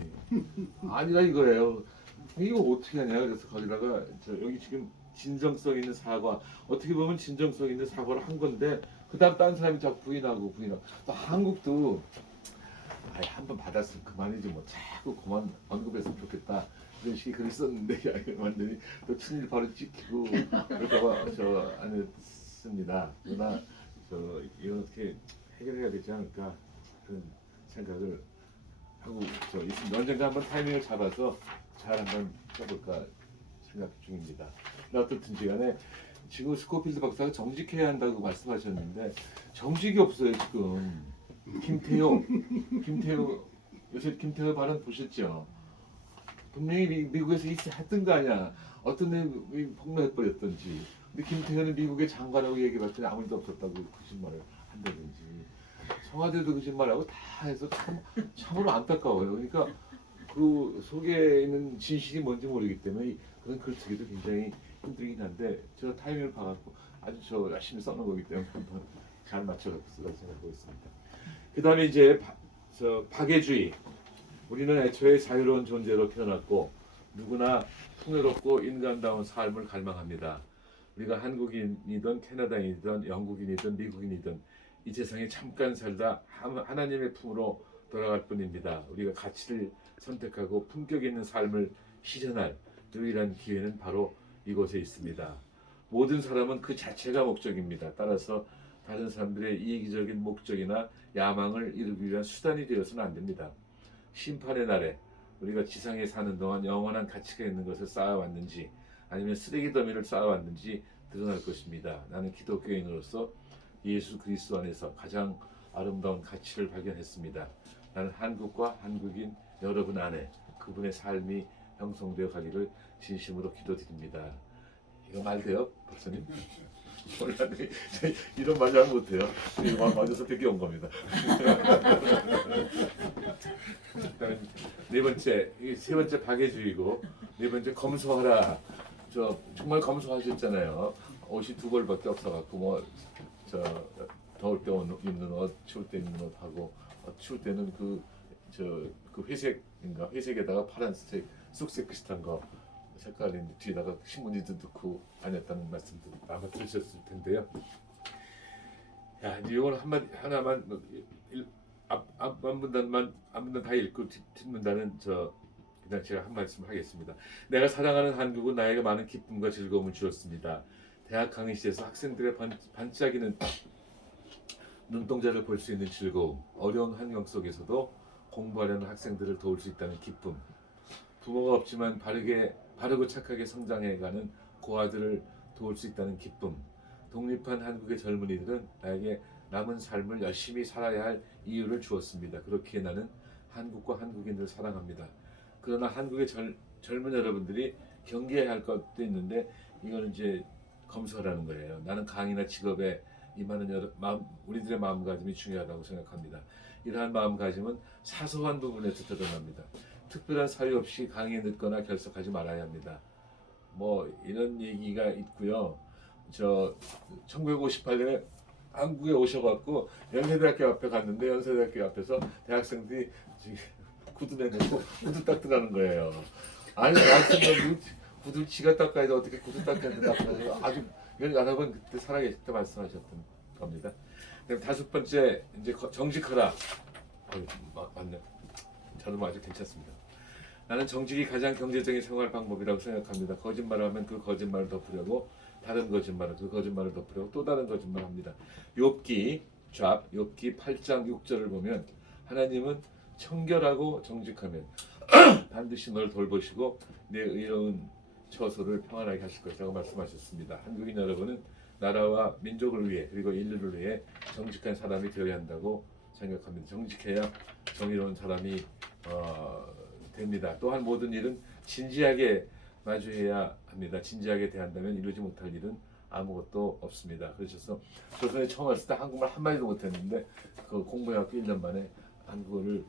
아니라 이거예요. 이거 어떻게 하냐. 그래서 거기다가 여기 지금 진정성 있는 사과, 어떻게 보면 진정성 있는 사과를 한 건데 그 다음 딴 사람이 자꾸 부인하고 또 한국도 한번 받았으면 그만이지 뭐 자꾸 그만 언급했으면 좋겠다 이런 식의 글을 썼는데 완전히 또 친일 바로 찍히고 그럴까봐 안 했습니다. 그러나 이건 어떻게 해결해야 되지 않을까 그런 생각을 하고 있습니다. 언젠가 한번 타이밍을 잡아서 잘 한번 해볼까 생각 중입니다. 어떻든지 간에 지금 스코필드 박사가 정직해야 한다고 말씀하셨는데 정직이 없어요 지금. 김태호 요새 김태호 발언 보셨죠? 분명히 미국에서 했던 거 아니야. 어떤 놈이 폭로해버렸던지. 근데 김태호는 미국의 장관하고 얘기해봤더니 아무 일도 없었다고 거짓말을 한다든지. 청와대도 거짓말하고 다 해서 참으로 안타까워요. 그러니까 그 속에 있는 진실이 뭔지 모르기 때문에 그런 글 쓰기도 굉장히 힘들긴 한데 저 타이밍을 봐갖고 아주 열심히 써놓은 거기 때문에 한번 잘 맞춰갖고 쓰라고 생각하고 있습니다. 그 다음에 이제 박애주의. 우리는 애초에 자유로운 존재로 태어났고 누구나 풍요롭고 인간다운 삶을 갈망합니다. 우리가 한국인이든 캐나다인이든 영국인이든 미국인이든 이 세상에 잠깐 살다 하나님의 품으로 돌아갈 뿐입니다. 우리가 가치를 선택하고 품격 있는 삶을 실현할 유일한 기회는 바로 이곳에 있습니다. 모든 사람은 그 자체가 목적입니다. 따라서 다른 사람들의 이기적인 목적이나 야망을 이루기 위한 수단이 되어서는 안 됩니다. 심판의 날에 우리가 지상에 사는 동안 영원한 가치가 있는 것을 쌓아왔는지 아니면 쓰레기 더미를 쌓아왔는지 드러날 것입니다. 나는 기독교인으로서 예수 그리스도 안에서 가장 아름다운 가치를 발견했습니다. 나는 한국과 한국인 여러분 안에 그분의 삶이 형성되어 가기를 진심으로 기도드립니다. 이거 말 돼요, 박사님? 몰랐네. 이런 말 잘 못해요. 이거 맞아서 뺏겨 온 겁니다. 네 번째, 세 번째 박애주의고 네 번째 검소하라. 정말 검소하셨잖아요. 옷이 두 벌밖에 없어갖고 더울 때 입는 옷, 추울 때 입는 옷 하고 추울 때는 그 회색에다가 파란색 쑥색 비슷한 거 색깔이 뒤에다가 신문지도 넣고 다녔다는 말씀도 아마 들으셨을 텐데요. 야, 이제 이걸 하나만 앞문단 다 읽고 뒷문단은 그냥 제가 한 말씀 하겠습니다. 내가 사랑하는 한국은 나에게 많은 기쁨과 즐거움을 주었습니다. 대학 강의실에서 학생들의 반짝이는 눈동자를 볼 수 있는 즐거움, 어려운 환경 속에서도 공부하려는 학생들을 도울 수 있다는 기쁨, 부모가 없지만 바르고 착하게 성장해가는 고아들을 도울 수 있다는 기쁨, 독립한 한국의 젊은이들은 나에게 남은 삶을 열심히 살아야 할 이유를 주었습니다. 그렇기에 나는 한국과 한국인들을 사랑합니다. 그러나 한국의 젊은 여러분들이 경계해야 할 것도 있는데 이거는 이제 검소하라는 거예요. 나는 강의나 직업에 임하는 우리들의 마음가짐이 중요하다고 생각합니다. 이러한 마음가짐은 사소한 부분에서 드러납니다. 특별한 사유 없이 강의에 늦거나 결석하지 말아야 합니다. 뭐 이런 얘기가 있고요. 저 1958년에 한국에 오셔갖고 연세대학교 앞에 갔는데 연세대학교 앞에서 대학생들이 구두 내놓고 구두 닦으라는 거예요. 아니 학생들이 구두 지가 닦아야 돼 어떻게 구두 닦는데 닦아요. 아주 여러분 그때 살아계실 때 말씀하셨던 겁니다. 그럼 5번째 이제 정직하라. 맞네. 저는 아주 괜찮습니다. 나는 정직이 가장 경제적인 생활 방법이라고 생각합니다. 거짓말을 하면 그 거짓말을 덮으려고 다른 거짓말을 그 거짓말을 덮으려고 또 다른 거짓말을 합니다. 욥기 8장 6절을 보면 하나님은 청결하고 정직하면 반드시 널 돌보시고 내 의로운 처소를 평안하게 하실 것이라고 말씀하셨습니다. 한국인 여러분은 나라와 민족을 위해 그리고 인류를 위해 정직한 사람이 되어야 한다고 생각합니다. 정직해야 정의로운 사람이 됩니다. 또한 모든 일은 진지하게 마주해야 합니다. 진지하게 대한다면 이루지 못할 일은 아무것도 없습니다. 그러셔서 조선에 처음 왔을 때 한국말 한마디도 못했는데 그 공부해갖고 1년 만에 한국어를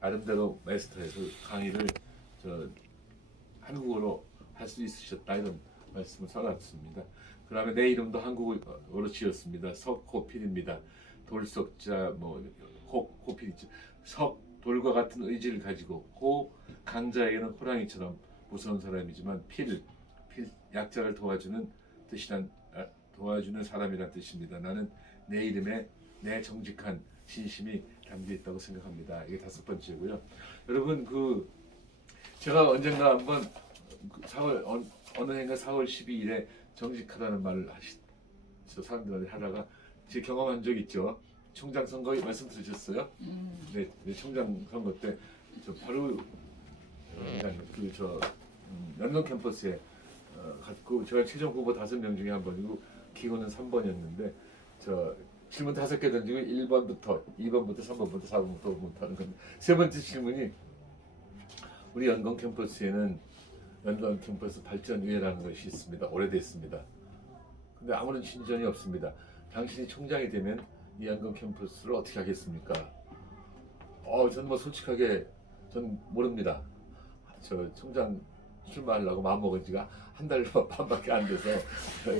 아름대로 마스터해서 강의를 한국어로 할 수 있으셨다 이런 말씀을 써놨습니다. 그 다음에 내 이름도 한국어로 지었습니다. 석호필입니다. 돌석자 호필이죠. 석 돌과 같은 의지를 가지고 호 강자에게는 호랑이처럼 무서운 사람이지만 필 약자를 도와주는 사람이란 뜻입니다. 나는 내 이름에 내 정직한 진심이 담겨 있다고 생각합니다. 이게 5번째고요. 여러분 제가 언젠가 한번 어느 해인가 4월 12일에 정직하다는 말을 사람들한테 하다가 제 경험한 적 있죠. 총장 선거 말씀 들으셨어요? 네, 총장 선거 때 바로 연동 캠퍼스에 갔고 제가 최종 후보 5명 중에 한 번이고 기호는 3번이었는데 질문 5개 던지고 1번부터 2번부터 3번부터 4번부터 5번부터 하는 건데 세 번째 질문이 우리 연동 캠퍼스에는 연동 캠퍼스 발전위회라는 것이 있습니다. 오래됐습니다. 근데 아무런 진전이 없습니다. 당신이 총장이 되면 이 연동 캠퍼스를 어떻게 하겠습니까? 저는 솔직하게 전 모릅니다. 저 총장 출마하려고 마음먹은 지가 한 달 반밖에 안 돼서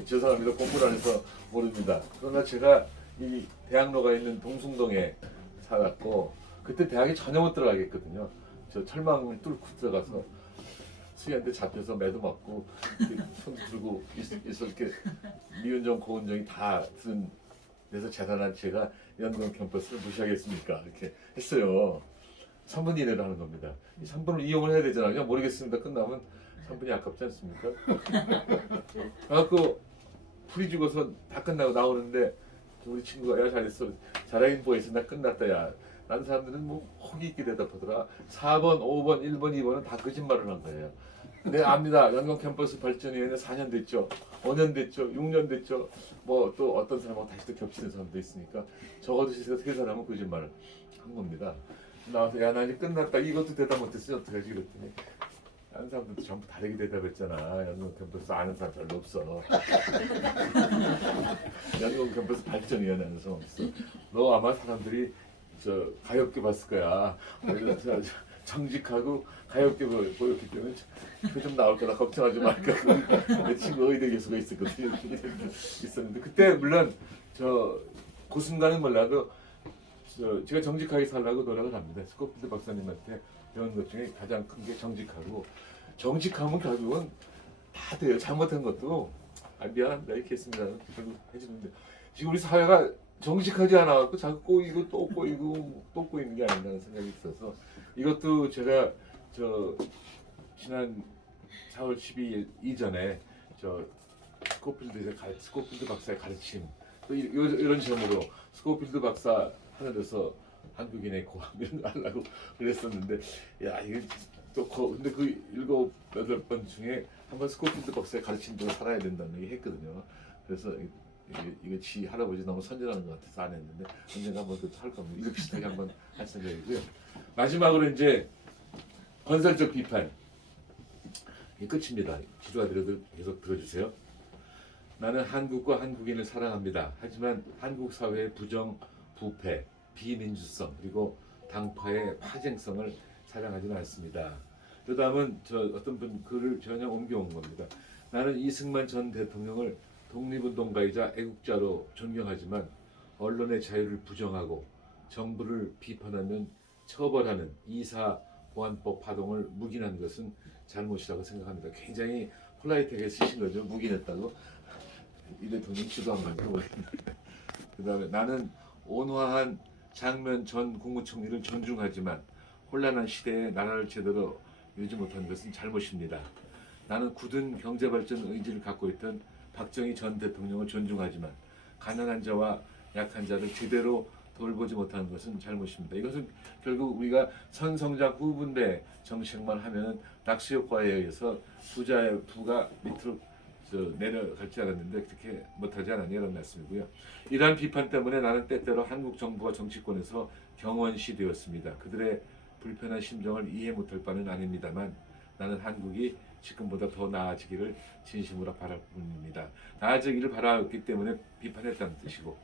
죄송합니다. 공부를 안 해서 모릅니다. 그러나 제가 이 대학로가 있는 동숭동에 살았고 그때 대학에 전혀 못 들어가겠거든요. 저 철망을 뚫고 들어가서 수희한테 잡혀서 매도 맞고 손 들고 있어 이렇게 미운정 고운정이 다 들은 데서 재단한 제가 연동 캠퍼스를 무시하겠습니까? 이렇게 했어요. 3분 이내로 하는 겁니다. 이 3분을 이용을 해야 되잖아요. 모르겠습니다. 끝나면 3분이 아깝지 않습니까? 그래갖고 풀이 죽어서 다 끝나고 나오는데 우리 친구가 야 잘했어. 잘하긴 뭐했어. 나 끝났다 야. 다른 사람들은 호기 있게 대답하더라. 4번, 5번, 1번, 2번은 다 거짓말을 한 거예요. 네 압니다. 연동 캠퍼스 발전위원회 4년 됐죠. 5년 됐죠. 6년 됐죠. 또 어떤 사람하고 다시 또 겹치는 사람도 있으니까 적어도 제가 3사람은 거짓말을 한 겁니다. 나와서 야 나 이제 끝났다. 이것도 대답 못했으니 어떡하지 그랬더니 다른 사람들도 전부 다르게 대답했잖아. 연동 캠퍼스 아는 사람 별로 없어. 연동 캠퍼스 발전위원회 아는 사람 없어. 너 아마 사람들이 가엽게 봤을 거야. 정직하고 가엽게 보였기 때문에 좀 나올 거라 걱정하지 말까. 내 친구 의대 교수가 있었는데 그때 물론 그 순간은 몰라도 제가 정직하게 살라고 노력을 합니다. 스코필드 박사님한테 배운 것 중에 가장 큰 게 정직하면 결국은 다 돼요. 잘못한 것도 미안합니다 이렇게 했습니다. 결국 해주는데 지금 우리 사회가 정직하지 않아갖고 자꾸 꼬이고 또 꼬이고 또 꼬이는 게 아닌가라는 생각이 있어서 이것도 제가 지난 4월 12일 이전에 스코필드 박사의 가르침 또 이런 점으로 스코필드 박사 하늘에서 한국인의 고함 이런 거 하려고 그랬었는데 야 이게 근데 그 7, 8번 중에 한번 스코필드 박사의 가르침대로 살아야 된다는 얘기 했거든요. 그래서 이거 지 할아버지 너무 선전하는 것 같아서 안 했는데 언젠가 한번 할 겁니다. 이거 비슷하게 한번 할 생각이고요. 마지막으로 이제 건설적 비판. 이 끝입니다. 지루하더라도 계속 들어주세요. 나는 한국과 한국인을 사랑합니다. 하지만 한국 사회의 부정, 부패, 비민주성 그리고 당파의 파쟁성을 사랑하지는 않습니다. 그 다음은 저 어떤 분 글을 전혀 옮겨온 겁니다. 나는 이승만 전 대통령을 독립운동가이자 애국자로 존경하지만 언론의 자유를 부정하고 정부를 비판하면 처벌하는 이사 보안법 파동을 묵인한 것은 잘못이라고 생각합니다. 굉장히 폴라이트하게 쓰신 거죠. 묵인했다고. 이 대통령 지도 안 받고 모르겠는데. 그 다음에 나는 온화한 장면 전 국무총리를 존중하지만 혼란한 시대에 나라를 제대로 이루지 못한 것은 잘못입니다. 나는 굳은 경제발전 의지를 갖고 있던 박정희 전 대통령을 존중하지만 가난한 자와 약한 자를 제대로 돌보지 못하는 것은 잘못입니다. 이것은 결국 우리가 선성장 후분대 정책만 하면 낙수 효과에 의해서 부자의 부가 밑으로 내려갈지 않았는데 그렇게 못하지 않았냐는 말씀이고요. 이러한 비판 때문에 나는 때때로 한국 정부와 정치권에서 경원시 되었습니다. 그들의 불편한 심정을 이해 못할 바는 아닙니다만 나는 한국이 지금보다 더 나아지기를 진심으로 바랄 뿐입니다. 나아지기를 바랐기 때문에 비판했다는 뜻이고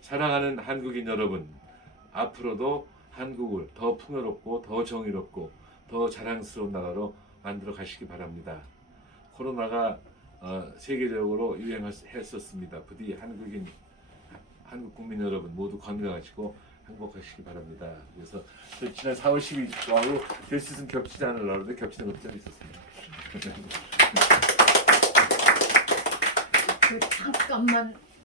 사랑하는 한국인 여러분 앞으로도 한국을 더 풍요롭고 더 정의롭고 더 자랑스러운 나라로 만들어 가시기 바랍니다. 코로나가 세계적으로 유행했었습니다. 부디 한국 국민 여러분 모두 건강하시고 행복하시기 바랍니다. 그래서 지난 4월 12일하고 결실은 겹치지 않으려고 하는데 겹치는 것도 좀 있었습니다. 그 잠깐만